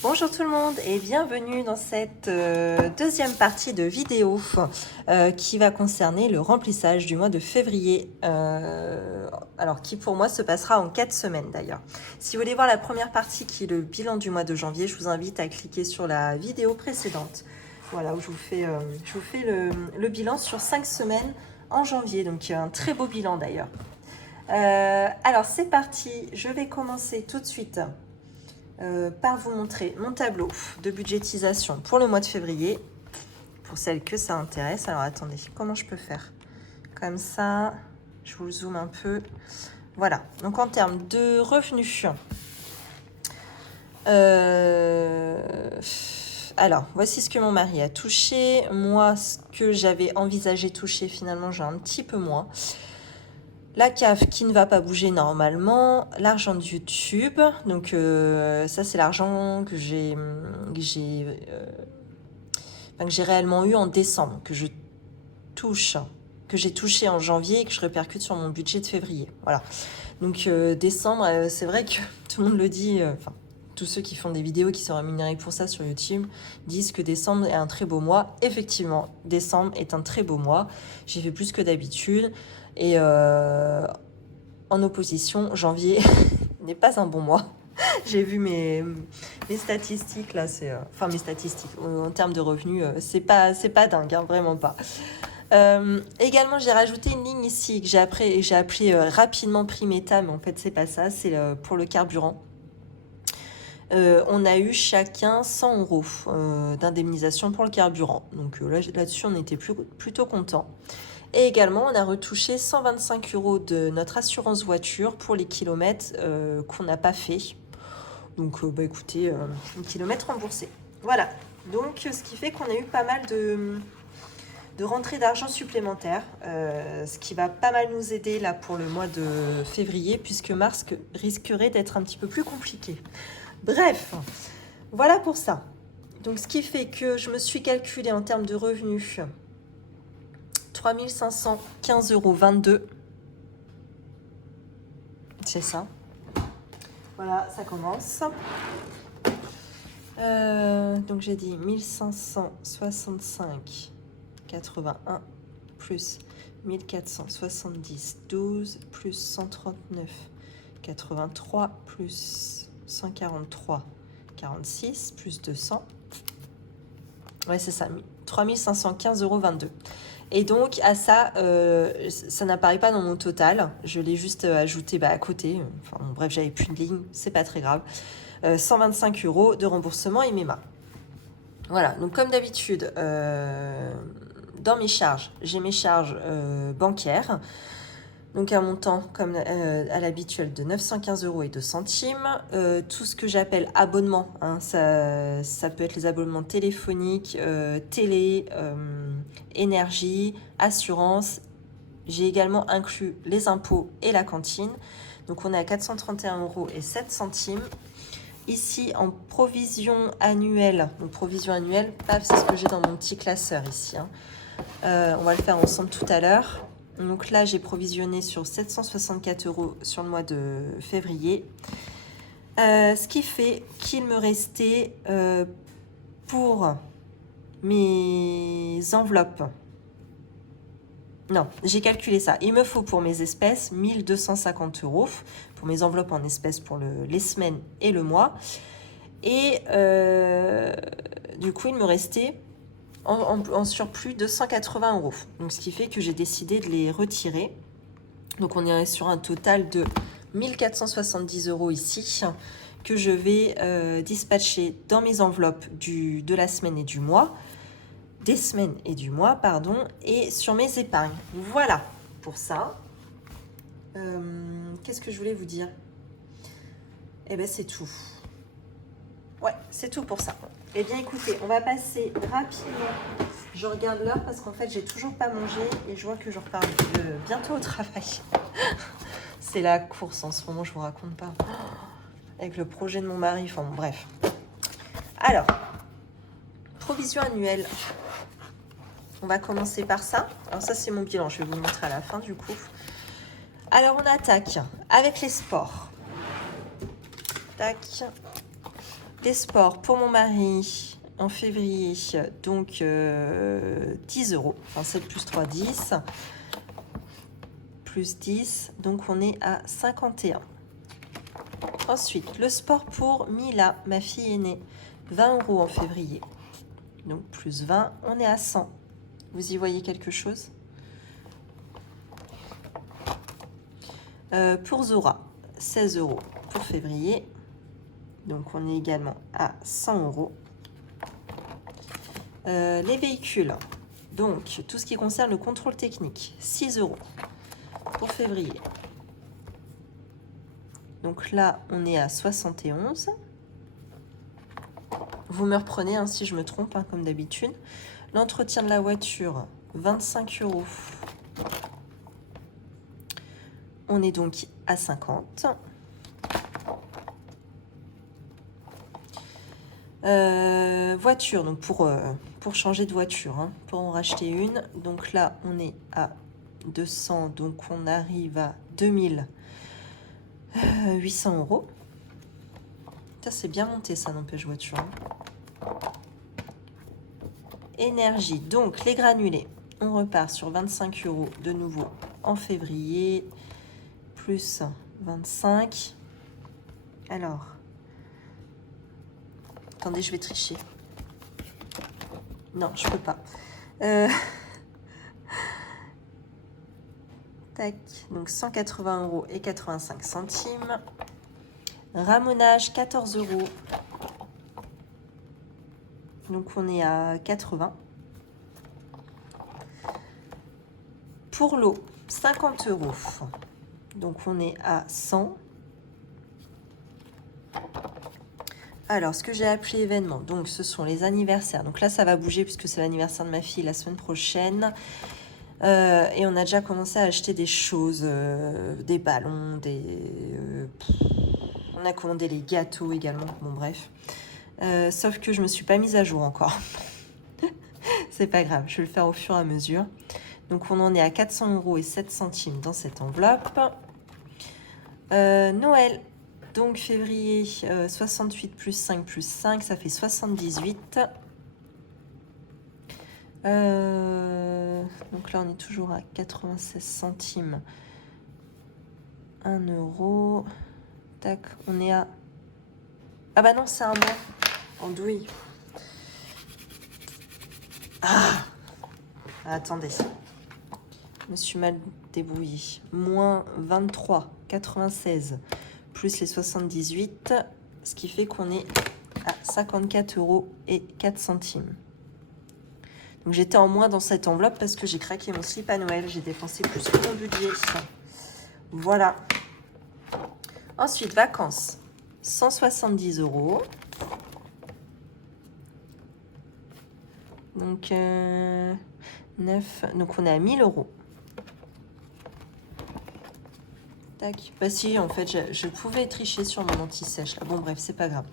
Bonjour tout le monde et bienvenue dans cette deuxième partie de vidéo qui va concerner le remplissage du mois de février, alors qui pour moi se passera en 4 semaines d'ailleurs. Si vous voulez voir la première partie qui est le bilan du mois de janvier, je vous invite à cliquer sur la vidéo précédente, voilà, où je vous fais le bilan sur 5 semaines en janvier, donc un très beau bilan d'ailleurs. Alors c'est parti, je vais commencer tout de suite par vous montrer mon tableau de budgétisation pour le mois de février, pour celles que ça intéresse. Alors attendez, comment je peux faire? Comme ça, je vous zoome un peu. Voilà, donc en termes de revenus, alors voici ce que mon mari a touché. Moi, ce que j'avais envisagé toucher, finalement, j'ai un petit peu moins. La CAF qui ne va pas bouger normalement, l'argent de YouTube, donc ça c'est l'argent que j'ai réellement eu en décembre, que j'ai touché en janvier et que je répercute sur mon budget de février. Voilà. Donc décembre, c'est vrai que tout le monde le dit, tous ceux qui font des vidéos qui sont rémunérés pour ça sur YouTube disent que décembre est un très beau mois. Effectivement, décembre est un très beau mois. J'ai fait plus que d'habitude. Et en opposition, janvier n'est pas un bon mois. J'ai vu mes statistiques là, enfin mes statistiques en termes de revenus, c'est pas dingue, hein, vraiment pas. Également, j'ai rajouté une ligne ici que j'ai appelé rapidement prix méta, mais en fait c'est pas ça, c'est pour le carburant. On a eu chacun 100 euros d'indemnisation pour le carburant. Donc là-dessus, on était plutôt content. Et également, on a retouché 125 euros de notre assurance voiture pour les kilomètres qu'on n'a pas fait. Donc, écoutez, un kilomètre remboursé. Voilà. Donc, ce qui fait qu'on a eu pas mal de rentrées d'argent supplémentaires, ce qui va pas mal nous aider là pour le mois de février, puisque mars risquerait d'être un petit peu plus compliqué. Bref, voilà pour ça. Donc, ce qui fait que je me suis calculé en termes de revenus 3 515,22 €. C'est ça. Voilà, ça commence. Donc j'ai dit 1565,81 plus 1470,12 plus 139,83 plus 143,46 plus 200. Ouais, c'est ça, 3 515,22 €. Et donc, à ça, ça n'apparaît pas dans mon total. Je l'ai juste ajouté à côté. Enfin, bon, bref, j'avais plus de ligne, c'est pas très grave. 125 € de remboursement IMEMA. Voilà, donc comme d'habitude, dans mes charges, j'ai mes charges bancaires. Donc un montant comme à l'habituel de 915,02 €. Tout ce que j'appelle abonnement, hein, ça peut être les abonnements téléphoniques, télé, énergie, assurance. J'ai également inclus les impôts et la cantine. Donc on est à 431,07 €. Ici en provision annuelle, donc provision annuelle, paf, c'est ce que j'ai dans mon petit classeur ici, hein. On va le faire ensemble tout à l'heure. Donc là, j'ai provisionné sur 764 € sur le mois de février. Ce qui fait qu'il me restait pour mes enveloppes. Non, j'ai calculé ça. Il me faut pour mes espèces 1250 € pour mes enveloppes en espèces pour les semaines et le mois. Et du coup, il me restait en surplus de 180 €. Donc, ce qui fait que j'ai décidé de les retirer. Donc, on est sur un total de 1470 € ici que je vais dispatcher dans mes enveloppes de la semaine et du mois. Des semaines et du mois, pardon, et sur mes épargnes. Voilà pour ça. Qu'est-ce que je voulais vous dire? Eh bien, c'est tout. Ouais, c'est tout pour ça. Eh bien, écoutez, on va passer rapidement. Je regarde l'heure parce qu'en fait, j'ai toujours pas mangé et je vois que je repars bientôt au travail. C'est la course en ce moment, je vous raconte pas. Avec le projet de mon mari, enfin bon, bref. Alors, provision annuelle. On va commencer par ça. Alors ça, c'est mon bilan. Je vais vous le montrer à la fin du coup. Alors, on attaque avec les sports. Tac. Les sports pour mon mari en février, donc 10 €. Enfin 7 plus 3, 10. Plus 10, donc on est à 51. Ensuite, le sport pour Mila, ma fille aînée, 20 € en février. Donc plus 20, on est à 100. Vous y voyez quelque chose? Pour Zora, 16 € pour février. Donc on est également à 100 €. Les véhicules, donc tout ce qui concerne le contrôle technique, 6 € pour février. Donc là, on est à 71. Vous me reprenez hein, si je me trompe, hein, comme d'habitude. L'entretien de la voiture, 25 €. On est donc à 50. Voiture, donc pour changer de voiture, hein, pour en racheter une. Donc là, on est à 200, donc on arrive à 2800 €. Ça, c'est bien monté, ça n'empêche voiture. Hein. Énergie, donc les granulés. On repart sur 25 € de nouveau en février. Plus 25. Alors, attendez, je vais tricher. Non, je peux pas. Tac, donc 180 € et 85 centimes. Ramonage, 14 €. Donc on est à 80. Pour l'eau, 50 €. Donc on est à 100. Alors, ce que j'ai appelé événement, donc ce sont les anniversaires. Donc là, ça va bouger puisque c'est l'anniversaire de ma fille la semaine prochaine. Et on a déjà commencé à acheter des choses, des ballons, on a commandé les gâteaux également, bon bref. Sauf que je me suis pas mise à jour encore. C'est pas grave, je vais le faire au fur et à mesure. Donc on en est à 400 € et 7 centimes dans cette enveloppe. Noël, donc février, 68 plus 5 plus 5, ça fait 78. Donc là on est toujours à 96 centimes. 1 €. Tac, on est à... Ah bah non, c'est un mois. Andouille. Ah, attendez. Je me suis mal débrouillée. Moins 23,96 plus les 78, ce qui fait qu'on est à 54 € et 4 centimes. Donc j'étais en moins dans cette enveloppe parce que j'ai craqué mon slip à Noël. J'ai dépensé plus que mon budget. Voilà. Ensuite, vacances. 170 €. Donc 9. Donc on est à 1000 €. Tac. Bah si, en fait, je pouvais tricher sur mon anti-sèche. Bon, bref, c'est pas grave.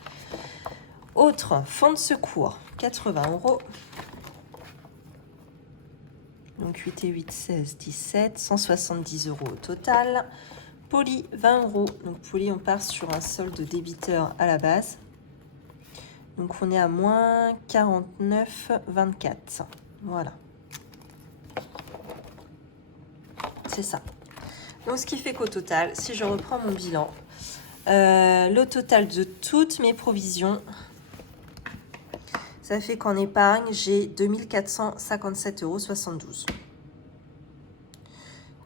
Autre, fonds de secours, 80 €. Donc 8 et 8, 16, 17. 170 € au total. Poli, 20 €. Donc Poli, on part sur un solde débiteur à la base. Donc on est à moins 49,24. Voilà. C'est ça. Donc ce qui fait qu'au total, si je reprends mon bilan, le total de toutes mes provisions, ça fait qu'en épargne, j'ai 2457,72 €.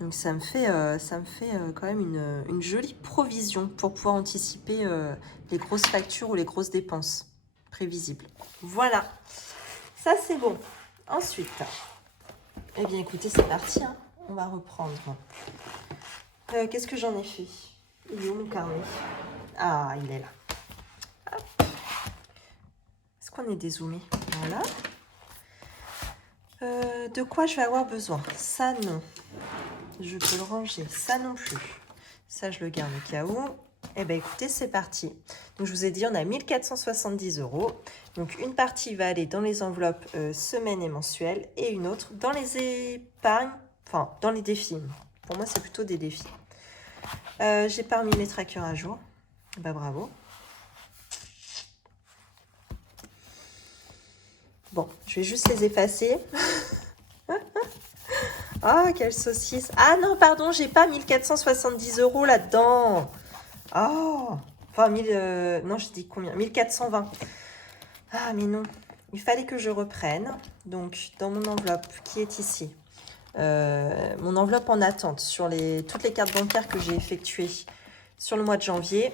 Donc ça me fait quand même une jolie provision pour pouvoir anticiper les grosses factures ou les grosses dépenses prévisibles. Voilà, ça c'est bon. Ensuite, eh bien écoutez, c'est parti, hein. On va reprendre. Qu'est-ce que j'en ai fait? Il est où mon carnet? Ah, il est là. Hop. Est-ce qu'on est dézoomé? Voilà. De quoi je vais avoir besoin? Ça, non. Je peux le ranger. Ça non plus. Ça, je le garde au cas où. Eh bien, écoutez, c'est parti. Donc, je vous ai dit, on a 1470 €. Donc, une partie va aller dans les enveloppes semaines et mensuelles et une autre dans les épargnes, enfin, dans les défis. Pour moi, c'est plutôt des défis. J'ai pas remis mes trackers à jour. Bah, bravo. Bon, je vais juste les effacer. Ah, quelle saucisse. Ah non, pardon, j'ai pas 1470 € là-dedans. Oh, enfin, non, je dis combien? 1420. Ah, mais non. Il fallait que je reprenne. Donc, dans mon enveloppe qui est ici, mon enveloppe en attente sur toutes les cartes bancaires que j'ai effectuées sur le mois de janvier.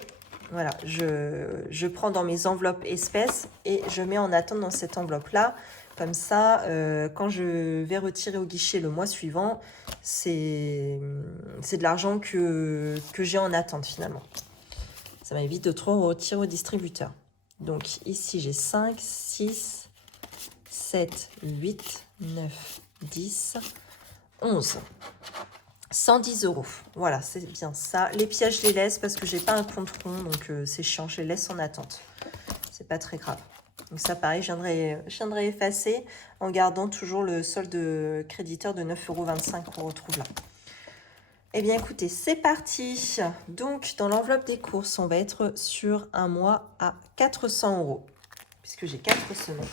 Voilà, je prends dans mes enveloppes espèces et je mets en attente dans cette enveloppe-là. Comme ça, quand je vais retirer au guichet le mois suivant, c'est de l'argent que j'ai en attente finalement. Ça m'évite de trop retirer au distributeur. Donc ici, j'ai 5, 6, 7, 8, 9, 10, 11. 110 €. Voilà, c'est bien ça. Les pièges, je les laisse parce que j'ai pas un compte rond, donc c'est chiant, je les laisse en attente. C'est pas très grave. Donc ça, pareil, je viendrai effacer en gardant toujours le solde créditeur de 9,25 € qu'on retrouve là. Eh bien, écoutez, c'est parti. Donc, dans l'enveloppe des courses, on va être sur un mois à 400 €, puisque j'ai 4 semaines.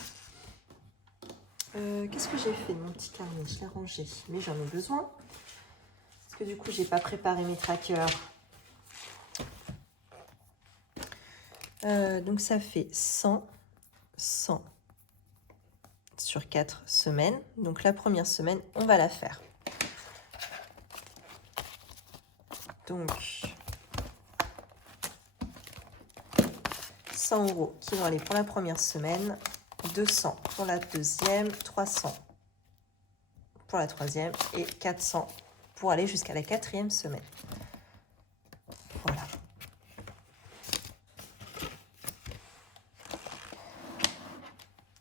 Qu'est-ce que j'ai fait de mon petit carnet? Je l'ai rangé, mais j'en ai besoin. Parce que du coup, j'ai pas préparé mes trackers. Donc, ça fait 100, 100 sur 4 semaines. Donc, la première semaine, on va la faire. Donc, 100 € qui vont aller pour la première semaine, 200 pour la deuxième, 300 pour la troisième et 400 pour aller jusqu'à la 4e semaine. Voilà.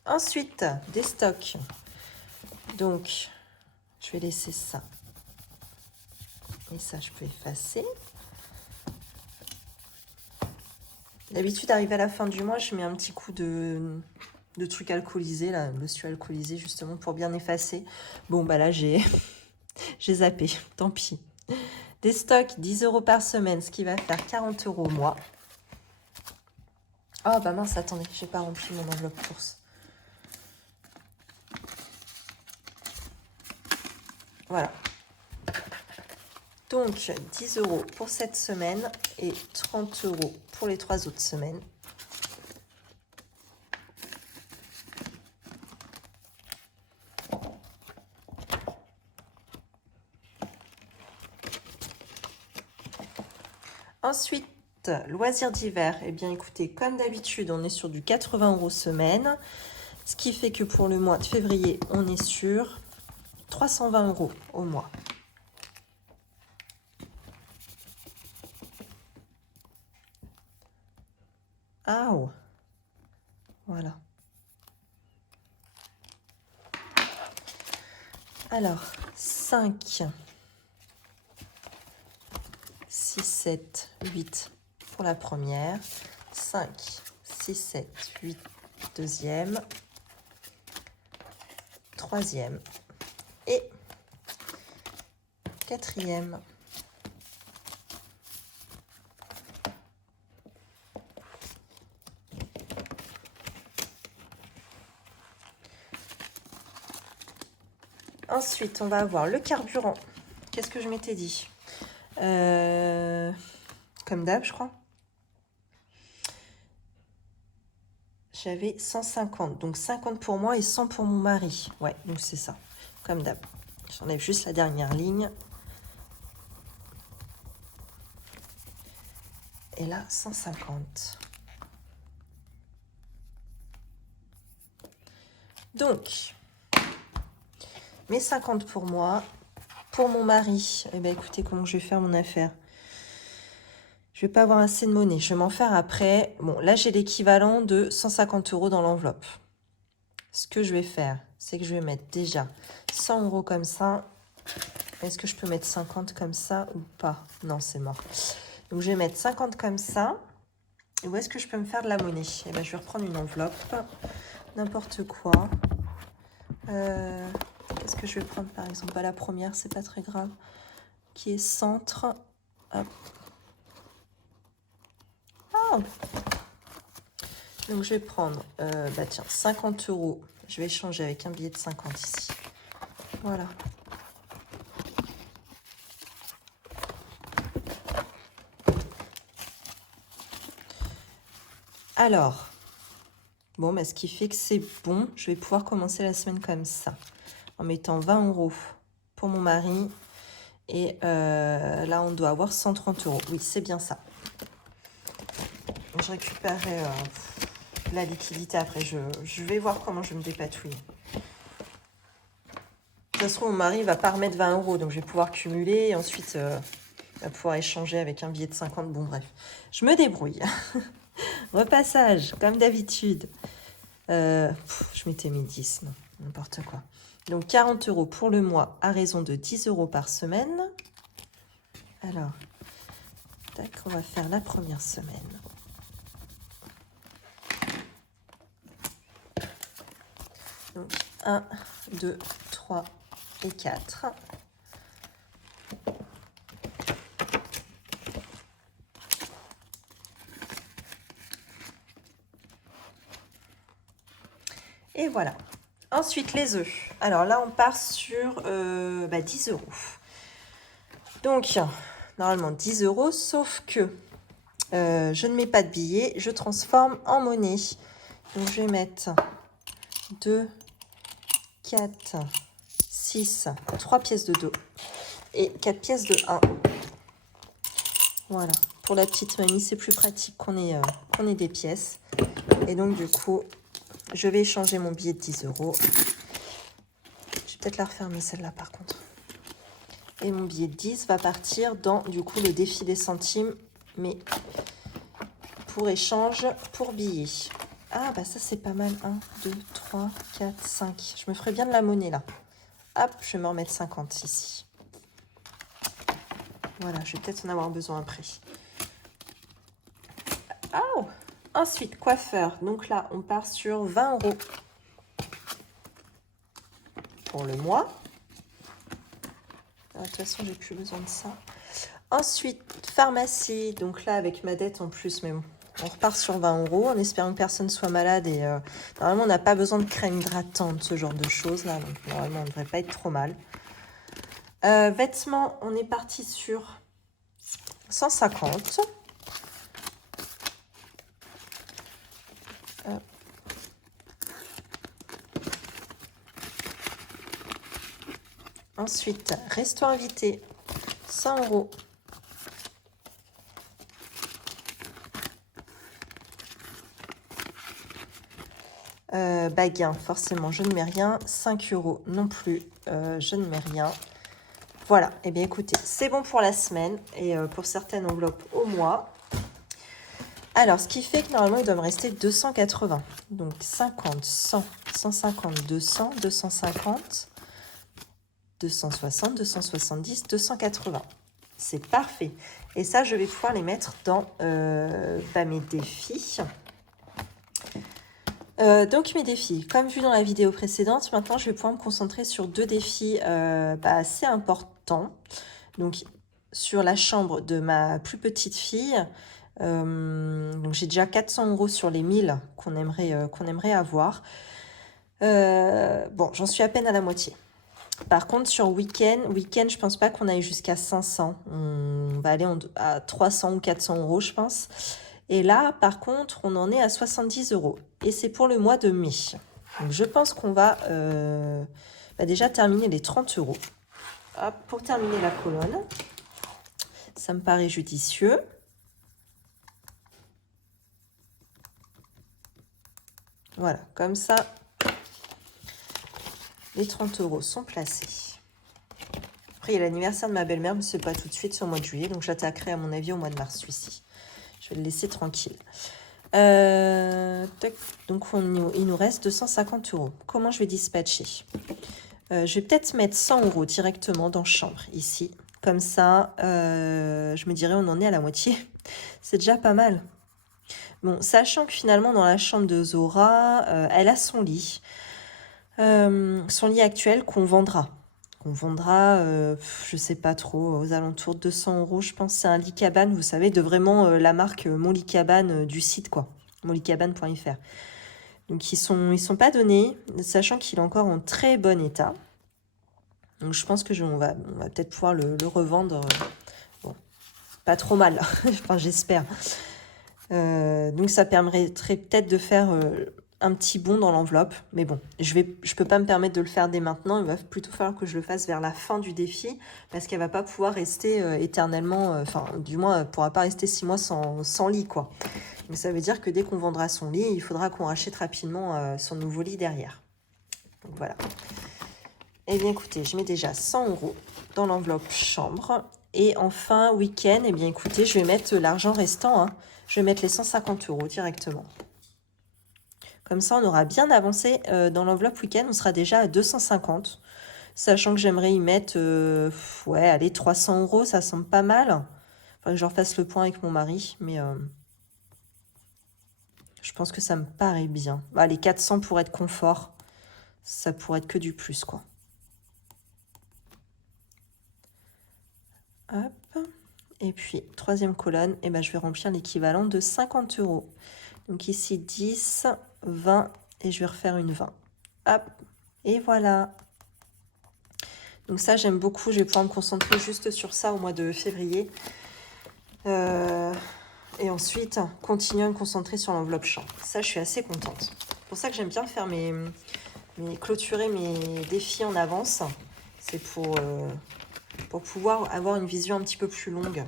Ensuite, des stocks. Donc, je vais laisser ça. Et ça, je peux effacer. D'habitude, arrivé à la fin du mois, je mets un petit coup de truc alcoolisé, là, monsieur alcoolisé, justement, pour bien effacer. Bon, bah là, j'ai zappé, tant pis. Des stocks, 10 € par semaine, ce qui va faire 40 € au mois. Oh, bah mince, attendez, j'ai pas rempli mon enveloppe course. Voilà. Donc, 10 € pour cette semaine et 30 € pour les 3 autres semaines. Ensuite, loisirs d'hiver. Eh bien, écoutez, comme d'habitude, on est sur du 80 € semaine. Ce qui fait que pour le mois de février, on est sur 320 € au mois. Ah, oh. Voilà. Alors, 5, 6, 7, 8 pour la première. 5, 6, 7, 8, deuxième. Troisième. Et quatrième. Ensuite, on va avoir le carburant. Qu'est-ce que je m'étais dit? Comme d'hab, je crois. J'avais 150. Donc 50 pour moi et 100 pour mon mari. Ouais, donc c'est ça. Comme d'hab. J'enlève juste la dernière ligne. Et là, 150. Donc, mes 50 pour moi. Pour mon mari, eh bien, écoutez comment je vais faire mon affaire. Je vais pas avoir assez de monnaie. Je vais m'en faire après. Bon, là, j'ai l'équivalent de 150 € dans l'enveloppe. Ce que je vais faire, c'est que je vais mettre déjà 100 € comme ça. Est-ce que je peux mettre 50 comme ça ou pas? Non, c'est mort. Donc, je vais mettre 50 comme ça. Et où est-ce que je peux me faire de la monnaie? Eh bien, je vais reprendre une enveloppe. N'importe quoi. Qu'est-ce que je vais prendre, par exemple? La première, c'est pas très grave. Qui est centre. Hop. Oh. Donc, je vais prendre, tiens, 50 €. Je vais échanger avec un billet de 50 ici. Voilà. Alors, bon, bah, ce qui fait que c'est bon. Je vais pouvoir commencer la semaine comme ça. En mettant 20 € pour mon mari. Et là, on doit avoir 130 €. Oui, c'est bien ça. Je récupérerai la liquidité après. Je vais voir comment je me dépatouille. De toute façon, mon mari ne va pas remettre 20 €. Donc, je vais pouvoir cumuler. Et ensuite, il va pouvoir échanger avec un billet de 50. Bon, bref. Je me débrouille. Repassage, comme d'habitude. Je m'étais mis 10. Non, n'importe quoi. Donc, 40 € pour le mois à raison de 10 € par semaine. Alors, tac, on va faire la première semaine. Donc, 1, 2, 3 et 4. Et voilà. Ensuite, les œufs. Alors là, on part sur 10 €. Donc, normalement 10 €, sauf que je ne mets pas de billets, je transforme en monnaie. Donc, je vais mettre 2, 4, 6, 3 pièces de 2 et 4 pièces de 1. Voilà. Pour la petite mamie, c'est plus pratique qu'on ait des pièces. Et donc, du coup, je vais échanger mon billet de 10 €. Je vais peut-être la refermer, celle-là, par contre. Et mon billet de 10 va partir dans, du coup, le défi des centimes, mais pour échange, pour billets. Ah, bah ça, c'est pas mal. 1, 2, 3, 4, 5. Je me ferais bien de la monnaie, là. Hop, je vais me remettre 50 ici. Voilà, je vais peut-être en avoir besoin après. Oh! Ensuite, coiffeur. Donc là, on part sur 20 € pour le mois. De toute façon, j'ai plus besoin de ça. Ensuite, pharmacie. Donc là, avec ma dette en plus, mais bon, on repart sur 20 € en espérant que personne soit malade. Et normalement, on n'a pas besoin de crème hydratante, ce genre de choses là. Donc normalement, on ne devrait pas être trop mal. Vêtements, on est parti sur 150. Ensuite, resto invité, 100 €. Baguin, forcément, je ne mets rien. 5 € non plus, je ne mets rien. Voilà, et bien écoutez, c'est bon pour la semaine et pour certaines enveloppes au mois. Alors, ce qui fait que normalement, il doit me rester 280. Donc, 50, 100, 150, 200, 250, 260, 270, 280. C'est parfait. Et ça, je vais pouvoir les mettre dans mes défis. Donc mes défis, comme vu dans la vidéo précédente, maintenant je vais pouvoir me concentrer sur 2 défis assez importants. Donc sur la chambre de ma plus petite fille, donc j'ai déjà 400 € sur les 1000 qu'on aimerait avoir. Bon, j'en suis à peine à la moitié. Par contre, sur week-end, je pense pas qu'on aille jusqu'à 500. On va aller à 300 ou 400 € je pense. Et là, par contre, on en est à 70 €. Et c'est pour le mois de mai. Donc, je pense qu'on va déjà terminer les 30 €. Hop, pour terminer la colonne. Ça me paraît judicieux. Voilà, comme ça, les 30 € sont placés. Après, il y a l'anniversaire de ma belle-mère, mais ce n'est pas tout de suite, c'est au mois de juillet. Donc, j'attaquerai à mon avis au mois de mars, celui-ci. Je vais le laisser tranquille. Donc, il nous reste 250 €. Comment je vais dispatcher? Je vais peut-être mettre 100 € directement dans chambre, ici. Comme ça, je me dirais on en est à la moitié. C'est déjà pas mal. Bon, sachant que finalement, dans la chambre de Zora, elle a son lit. Son lit actuel qu'on vendra. Je sais pas trop, aux alentours de 200 €. Je pense que c'est un lit cabane, vous savez, de vraiment la marque Mon Lit Cabane du site, quoi. monlitcabane.fr. Donc ils sont pas donnés, sachant qu'il est encore en très bon état. Donc je pense que on va peut-être pouvoir le revendre. Bon, pas trop mal, enfin j'espère. Donc ça permettrait peut-être de faire un petit bond dans l'enveloppe. Mais bon, je peux pas me permettre de le faire dès maintenant. Il va plutôt falloir que je le fasse vers la fin du défi, parce qu'elle va pas pouvoir rester éternellement, enfin du moins elle pourra pas rester 6 mois sans lit, quoi. Donc ça veut dire que dès qu'on vendra son lit, il faudra qu'on rachète rapidement son nouveau lit derrière. Donc voilà. Eh bien écoutez, je mets déjà 100 € dans l'enveloppe chambre. Et enfin, week-end, eh bien écoutez, je vais mettre l'argent restant. Je vais mettre les 150 € directement. Comme ça, on aura bien avancé dans l'enveloppe week-end. On sera déjà à 250. Sachant que j'aimerais y mettre, ouais, allez, 300 €, ça semble pas mal. Faudrait que je refasse le point avec mon mari, mais je pense que ça me paraît bien. Bah, les 400 pour être confort, ça pourrait être que du plus, quoi. Hop. Et puis, troisième colonne, eh ben, je vais remplir l'équivalent de 50 €. Donc ici, 10, 20, et je vais refaire une 20. Hop, et voilà. Donc ça, j'aime beaucoup. Je vais pouvoir me concentrer juste sur ça au mois de février. Et ensuite, continuer à me concentrer sur l'enveloppe champ. Ça, je suis assez contente. C'est pour ça que j'aime bien faire clôturer mes défis en avance. C'est pour pouvoir avoir une vision un petit peu plus longue.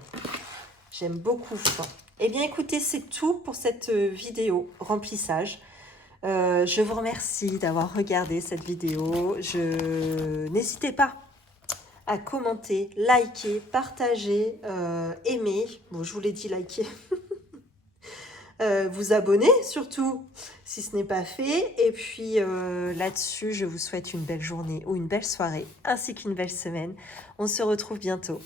J'aime beaucoup ça. Eh bien, écoutez, c'est tout pour cette vidéo remplissage. Je vous remercie d'avoir regardé cette vidéo. N'hésitez pas à commenter, liker, partager, aimer. Bon, je vous l'ai dit, liker. Vous abonner surtout si ce n'est pas fait. Et puis là-dessus, je vous souhaite une belle journée ou une belle soirée ainsi qu'une belle semaine. On se retrouve bientôt.